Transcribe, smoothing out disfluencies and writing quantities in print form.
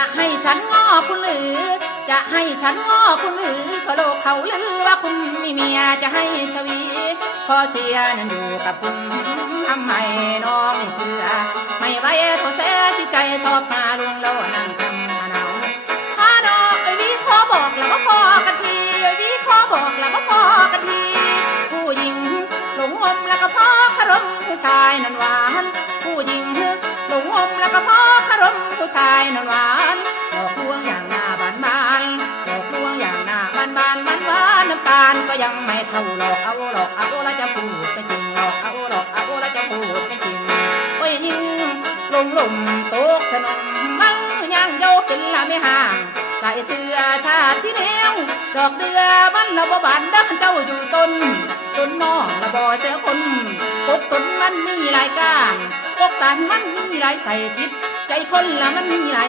จะให้ฉันง้อคุณหรือจะให้ฉันง้อคุณหรือก็โลกเขาลือว่าคุณมีเมียจะให้ชวีพอเคียนั้นอยู่กับคุณทำไมน้องไม่เชื่อไม่ไว้โทษเสียที่ใจชอบมาลวงเรานั่งทำมาหนาวฮาดอกไอ้วิขอบอกแล้วว่าพอกันทีไอ้วิขอบอกแล้วว่าพอกันทีผู้หญิงหลงอมแล้วก็พอคารมผู้ชายนั้นหวานผู้หญิงหลงอมแล้วก็พอคารมผู้ชายนั้นหวานหลอกลวงอย่างหน้าบานบานหลอกลวงอย่างหน้าบานบานมันหวานน้ำตาลก็ยังไม่เท่าหลอกเอาหลอกเอาแล้วจะพูดไม่จริงหลอกเอาหลอกเอาแล้วจะพูดไม่จริงโอ้ยยิ่งลมตกสนมมั่งยังโยกเป็นละไม่ห่างหลายเถื่อชาติที่แนวดอกเดือบ้านเราบ่บานดักเจ้าอยู่ต้นน้องละบ่เสือคนกบสนมันมีหลายก้านกบตานมันมีหลายใส่ทิพย์ใจคนละมันมีหลาย